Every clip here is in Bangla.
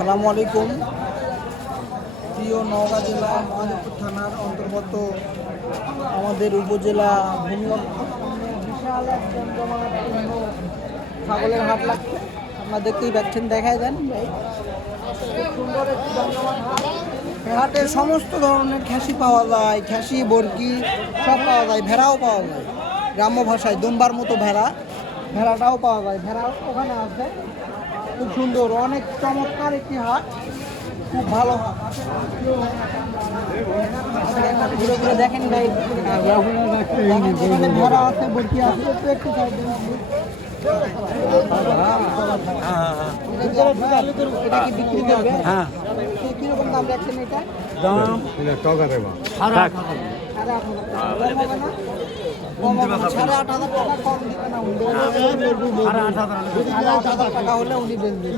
আসসালামু আলাইকুম। প্রিয় নওগাঁ জেলা মহাদেবপুর থানার অন্তর্গত আমাদের উপজেলা বিশাল এক জমজমাটপূর্ণ ছাগলের হাট লাগছে। আপনারা দেখতেই পাচ্ছেন, দেখায় দেন ভাই। সুন্দর একটি জমজমাট হাট। হাটের সমস্ত ধরনের খাসি পাওয়া যায়, খাসি বরকি সব পাওয়া যায়, ভেড়াও পাওয়া যায়। গ্রাম্য ভাষায় দুম্বার মতো ভেড়াটাও পাওয়া যায়, ভেড়াও ওখানে আছে। খুব সুন্দর, অনেক চমৎকার একটি হাট, খুব ভালো হাট। ঘুরে ঘুরে দেখেন ভাই, এখানে ভেড়া আছে, বরকি আছে। একটু এটা কি বিক্রি করবে? হ্যাঁ। কিরকম দাম রাখছেন এটা? দাম 8,500 টাকা হলে উনি বেচবেন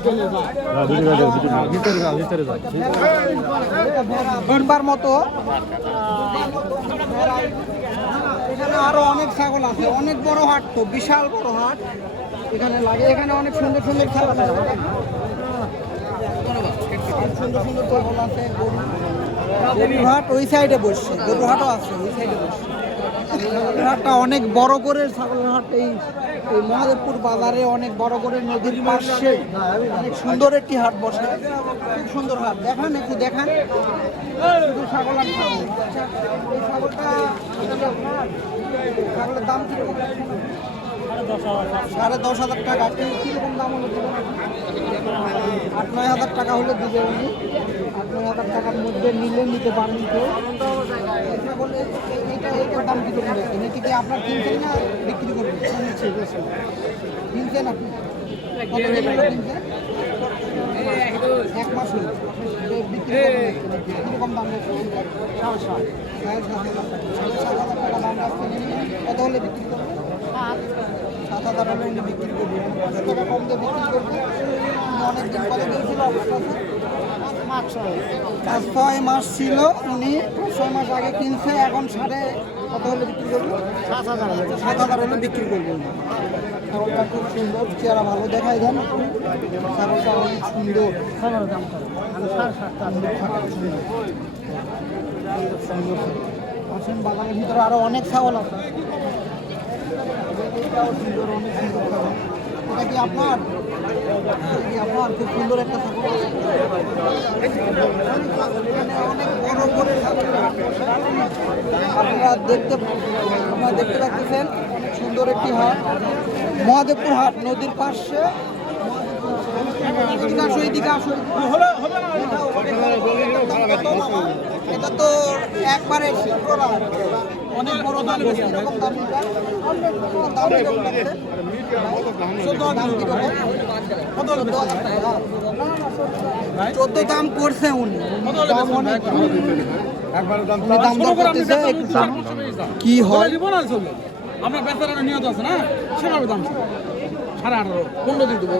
মতো। এখানে আরো অনেক ছাগল আছে, অনেক বড় হাট, তো বিশাল বড় হাট এখানে লাগে। এখানে অনেক সুন্দর সুন্দর ছাগল আছে, সুন্দর সুন্দর ছাগল আছে। গরুর হাট ওই সাইডে বসছে, গরুর হাটও আছে ওই সাইডে বসছে। ছাগলের হাটটা অনেক বড় করে, ছাগলের হাট এই মহাদেবপুর বাজারে অনেক বড় করে নদীর পাশে অনেক সুন্দর একটি হাট বসে, খুব সুন্দর হাট। দেখান একটু দেখান, শুধু ছাগল আর ছাগল। এই ছাগলটা ছাগলের দাম কিরকম? 10,500 টাকা। কিরকম দাম হলো? 8-9 হাজার টাকা হলে দিবে উনি। 8-9 হাজার টাকার মধ্যে নিতে পারেন কেউ। এইটার দাম কিরকম দেখছেন? এটি কি আপনার কিনছেন না বিক্রি করবেন? কিনছেন আপনি? কত কিনছেন? 1 মাস হলো বিক্রি করবেন। কিরকম দাম দেখছেন? 7,500 টাকা দাম রাখছেন। কত হলে বিক্রি করবেন? 7,000 হলে উনি বিক্রি করবেন। 500 টাকা কম দিয়ে বিক্রি করবেন। অনেকদিন কত দিয়েছিল আপনার কাছে? 5-6 মাস ছিল। উনি 6 মাস আগে কিনছে, এখন কত হলে বিক্রি করবেন? 7,000 হলে বিক্রি করবেন। ছাগলটা খুব সুন্দর, চেহারা ভালো, দেখাই দেন। ছাগলটা অনেক সুন্দর। আসেন, বাগানের ভিতরে আরো অনেক ছাগল আছে। এটাও সুন্দর, অনেক সুন্দর ছাগল। এটা কি আপনার? খুব সুন্দর একটা ছাগল। অনেক বড় করে ছাগল আপনারা দেখতে পাচ্ছেন। অনেক সুন্দর একটি হাট, মহাদেবপুর হাট, নদীর পাশে। এটা তো একবারে অনেক বড় দাম। এরকম দাম 14 দাম করছে উনি। দাম দর করতেছে, কি হয় আপনার বেচারা নিয়ত আছে না, সেভাবে দাম 18,500 15 দিন দেবো।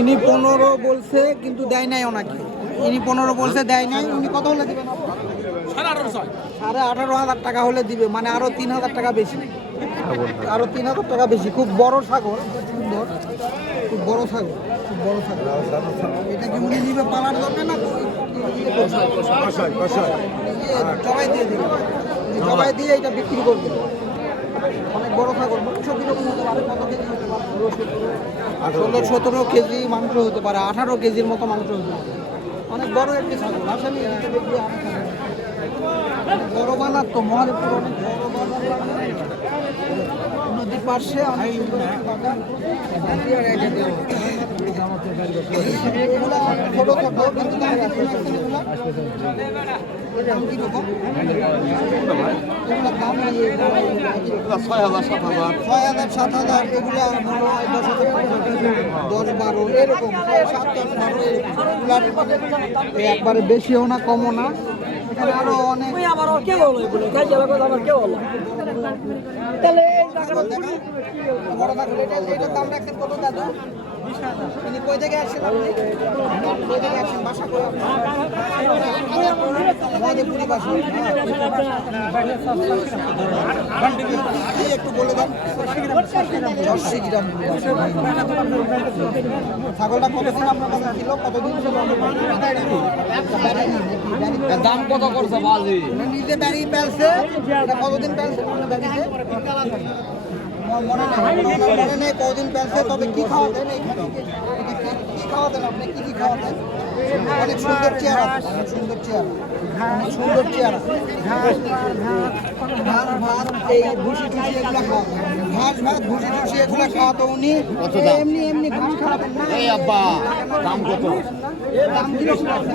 ইনি 15 বলছে, কিন্তু দেয় নাই ওনাকে। ইনি 15 বলছে, দেয় নাই। উনি কত হলে দিবেন? 18,500 টাকা হলে দিবে, মানে আরো 3,000 টাকা বেশি। আরো 3,000 টাকা বেশি। খুব বড় ছাগল, সুন্দর, খুব বড় ছাগল, খুব বড় ছাগল। এটা কি উনি নিবে পালার জন্য না জবাই দিয়ে দিবে? জবাই দিয়ে এটা বিক্রি করবে। অনেক বড় ছাগল। মাংস কিরকম হতে পারে? কত কেজি হতে পারে? 16-17 কেজি মাংস হতে পারে, 18 কেজির মতো মাংস হতে পারে। অনেক বড় একটি ছাগল। আসলে বড় বাজার তো মহাদেবপুর, অনেক বড় বাজার, নদীর পাশে অনেক সুন্দর বাজার। এগুলা ছোট ছোট, কিন্তু দাম কিরকম? 6,000-7,000। এগুলা মনে হয় 10-12 এরকম, 7-10-12 একবারে বেশিও না কমও না। এখানে আরো অনেক ছাগল দেখান, বড় ছাগল। এটার দাম রাখছেন কত দাদু? তিনি কই থেকে আসছেন আপনি? কই থেকে আসছেন? বাসা কই আপনার? মহাদেবপুরি বাসা। কি একটু বলে দেন। 80 গ্রাম। ছাগলটা কতদিন আপনার কাছে ছিল? কতদিন ছিল? দাম কত করছে বাজি? নিজে বাড়ি পেলছে, এটা কতদিন পেলছে মনে বাড়িতে? মনে নেই কতদিন পেলছে, তবে কি খাওয়াতেন? কি খাওয়াতেন আপনি? কি খাওয়াতেন? অনেক সুন্দর চেহারা, অনেক সুন্দর চেহারা, অনেক সুন্দর চেহারা। ঘাস ভাত, এই ভুসি টুসি এগুলো খাওয়াতেন। ঘাস ভাত ভুসি টুসি এগুলো খাওয়াতো উনি। এমনি এমনি ঘাস খাওয়াতেন না। এই আব্বা দাম কত? দাম কিরকম আছে?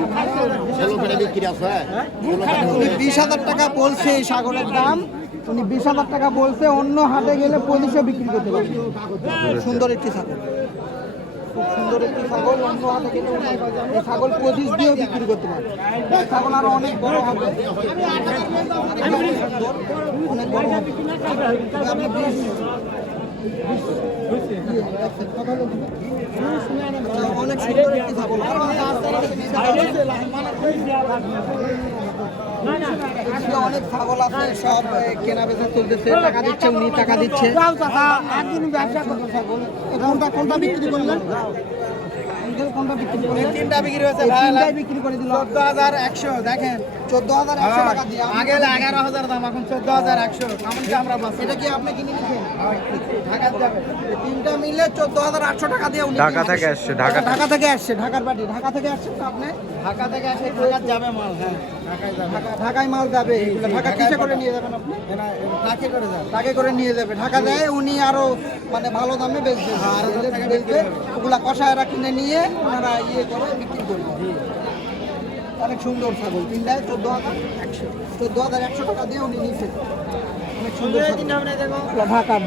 16 করে বিক্রি আছে। উনি 20,000 টাকা বলছে এই ছাগলের দাম। উনি 20,000 টাকা বলছে, অন্য হাটে গেলে 2500 বিক্রি করতে পারবে। সুন্দর একটি ছাগল, খুব সুন্দর একটি ছাগল। অন্য হাটে গেলে উনি এই ছাগল 25 দিয়েও বিক্রি করতে পারবে। এই ছাগল আরো অনেক বড় হবে, অনেক বড় হবে। আপনি 20 অনেক সুন্দর একটি ছাগল। অনেক ছাগল আছে, সব কেনা বেচা চলতেছে, টাকা দিচ্ছে, উনি টাকা দিচ্ছে। একদিন ব্যবসা করবো ছাগল। কোনটা বিক্রি করলেন? কোনটা বিক্রি করলেন? তিনটা বিক্রি হয়েছে, তিনটাই বিক্রি করে দিল 14,100। দেখেন 14,100 টাকা দিয়ে, আগে 11,000 দাম, এখন 14,100। আমরা এটা কি আপনি কিনে নিচ্ছেন? ঢাকা যাবে, তিনটা মিলে 14,800 টাকা দিয়ে উনি ঢাকা থেকে আসছে। ঢাকা থেকে আসছে, ঢাকার বাড়ি। ঢাকা থেকে আসছেন তো আপনি? ঢাকা থেকে আসে ঢাকা যাবে মাল। হ্যাঁ ঢাকায় যাবে। ঢাকায় মাল যাবে। ঢাকা কিসে করে নিয়ে যাবেন আপনি? ট্রাকে করে যাবে। টাকে করে নিয়ে যাবে। ঢাকা যায় উনি আরো মানে ভালো দামে বেচবে, বেচবে। ওগুলা কষায়রা কিনে নিয়ে ওনারা ইয়ে করে বিক্রি করবে। অনেক সুন্দর ছাগল, তিনটায় 14,100 টাকা দিয়ে উনি নিচ্ছে। অনেক সুন্দর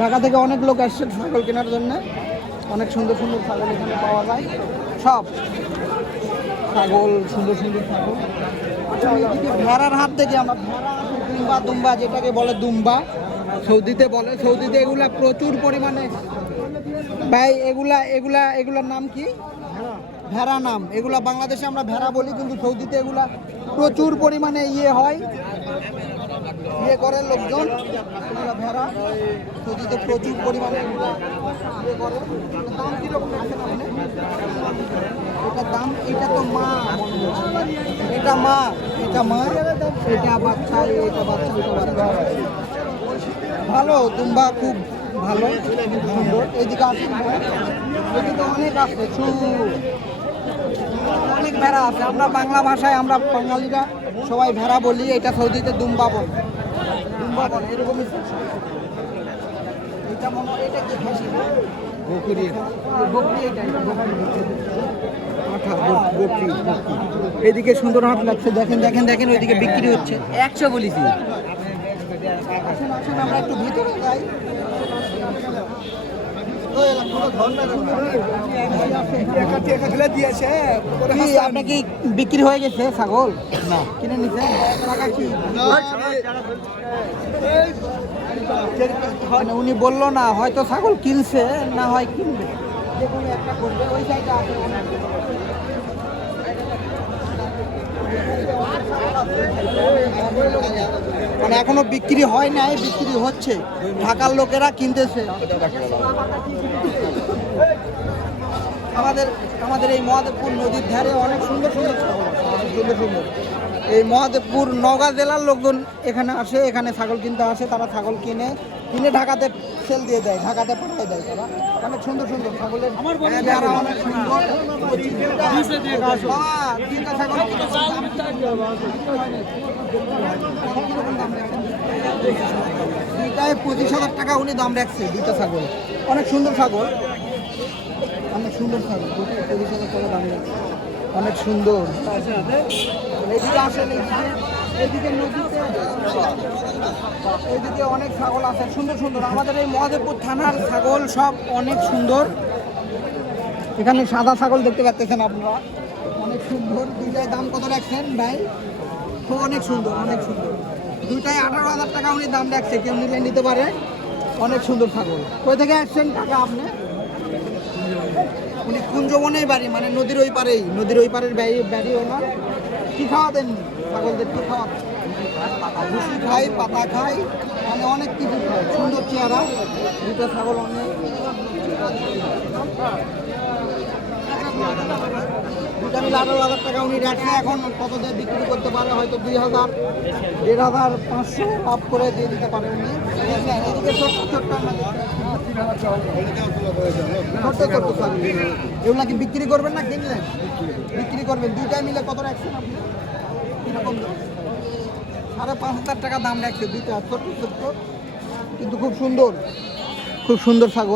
ঢাকা থেকে অনেক লোক আসছে ছাগল কেনার জন্য। অনেক সুন্দর সুন্দর ছাগল এখানে পাওয়া যায়, সব ছাগল, সুন্দর সুন্দর ছাগল। আচ্ছা, এইদিকে ভেড়ার হাত থেকে আমরা ভেড়া, দুম্বা যেটাকে বলে দুম্বা, সৌদিতে বলে। সৌদিতে এগুলা প্রচুর পরিমাণে। ভাই এগুলার নাম কি? ভেড়া নাম। এগুলা বাংলাদেশে আমরা ভেড়া বলি, কিন্তু সৌদিতে এগুলা প্রচুর পরিমাণে ইয়ে হয়, ইয়ে করে লোকজন। এগুলা ভেড়া সৌদিতে প্রচুর পরিমাণে ইয়ে করে। দাম কিরকম রাখছেন আপনি? এটা দাম, এটা তো মা, এটা মা, এটা মা, এটা বাচ্চা, এটা বাচ্চা, এটা বাচ্চা। ভালো দুম্বা, খুব ভালো, খুব সুন্দর। এইদিকে আছে, এদিকে অনেক আছে, অনেক ভেড়া আছে। আমরা বাংলা ভাষায়, আমরা বাঙালিরা সবাই ভেড়া বলি, এটা সৌদিতে দুম্বা বলে। দুম্বা বলে এরকমই। এটা মনে হয় এটা কি খাসি না? বকরি। বকরি, এটা বকরি। এদিকে সুন্দর হাট লাগছে, দেখেন দেখেন দেখেন, ওইদিকে বিক্রি হচ্ছে। 100 বলেছি। আসেন আসেন, আমরা একটু ভিতরে যাই। আপনার কি বিক্রি হয়ে গেছে ছাগল? না, কিনে নিছে টাকা কি? মানে উনি বললো না, হয়তো ছাগল কিনছে, না হয় কিনবে, যে কোনো একটা করবে। ওই সাইডে আছে মানে এখনো বিক্রি হয় নাই, বিক্রি হচ্ছে। ঢাকার লোকেরা কিনতেছে। আমাদের এই মহাদেবপুর নদীর ধারে অনেক সুন্দর সুন্দর ছাগল আছে, অনেক সুন্দর সুন্দর। এই মহাদেবপুর নওগাঁ জেলার লোকজন এখানে আসে, এখানে ছাগল কিনতে আসে। তারা ছাগল কিনে ঢাকাতে সেল দিয়ে দেয়, ঢাকাতে পাঠিয়ে দেয় তারা। অনেক সুন্দর সুন্দর ছাগলের চেহারা, অনেক সুন্দর। তিনটা ছাগল দুইটায় 25,000 টাকা উনি দাম রাখছে, দুইটা ছাগল। অনেক সুন্দর ছাগল, অনেক সুন্দর ছাগল, 25,000 টাকা দাম রাখছে। অনেক সুন্দর। এদিকে আসেন, এদিকে নদীতে, এদিকে অনেক ছাগল আছে, সুন্দর সুন্দর। আমাদের এই মহাদেবপুর থানার ছাগল সব অনেক সুন্দর। এখানে সাদা ছাগল দেখতে পাচ্ছেন আপনারা, অনেক সুন্দর। দুইটায় দাম কত রাখছেন ভাই? অনেক সুন্দর, অনেক সুন্দর। দুইটায় 18,000 টাকা উনি দাম রাখছে, কেউ নিলে নিতে পারে। অনেক সুন্দর ছাগল। কই থেকে আসছেন কাকা আপনি? উনি কুঞ্জবনেই বাড়ি, মানে নদীর ওই পারেই, নদীর ওই পারের বাড়ি ওনার। কী খাওয়াতেন ছাগলদের, কী খাওয়াতেন? ভুসি খাই, পাতা খাই, মানে অনেক কিছু খায়। সুন্দর চেহারা, দুটো ছাগল অনেক। দুটা মিলে 18,000 টাকা উনি রাখছে। এখন কত দিয়ে বিক্রি করতে পারে? হয়তো 2,000, 1,500, 500 লাভ করে দিয়ে দিতে পারে উনি। এদিকে ছোট্ট ছোট্ট আমাদের ছোট্ট ছোট্ট ছাগল। এগুলা কি বিক্রি করবেন না কিনলেন? বিক্রি করবেন। দুইটাই মিলে কত রাখছেন আপনি? কিরকম? 5,500 টাকা দাম রাখছে দুইটা, ছোট্ট ছোট্ট কিন্তু খুব সুন্দর, খুব সুন্দর ছাগল।